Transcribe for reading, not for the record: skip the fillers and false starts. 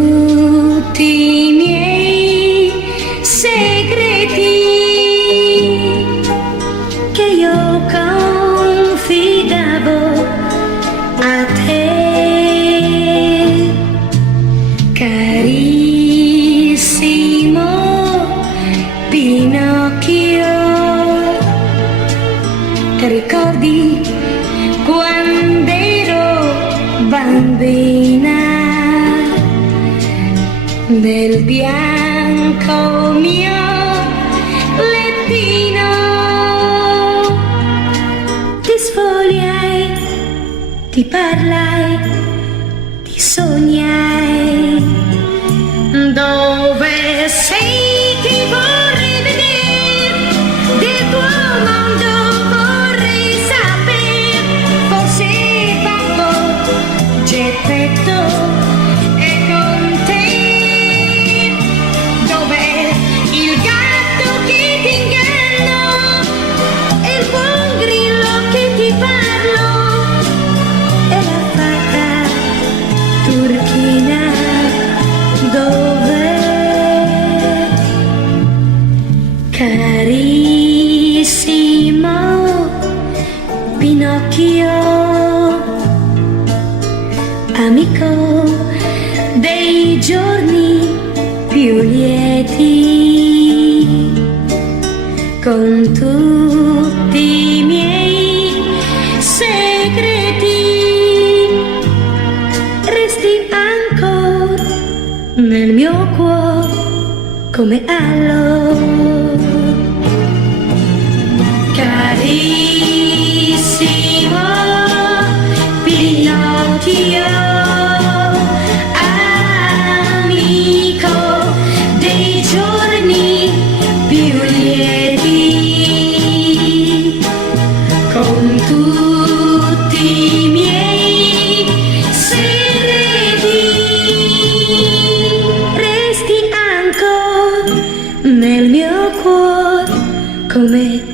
tutti i miei segreti che io confidavo a te, carissimo Pinocchio. Ricordi quando ero bambina nel bianco mio lettino? Ti sfogliai, ti parlai, ti sognai. Dove sei? Ti vorrei vedere, del tuo mondo vorrei sapere. Forse babbo Geppetto è con te. Dov'è il gatto che ti inganna e il buon grillo che ti parlo e la fata turchina? Dov'è? Carissimo Pinocchio, amico dei giorni più lieti, con tutti i miei segreti, resti ancora nel mio cuore come allora. Carissimo Pinocchio, amico dei giorni più lieti, con tutti i miei segreti, resti ancora nel mio cuore come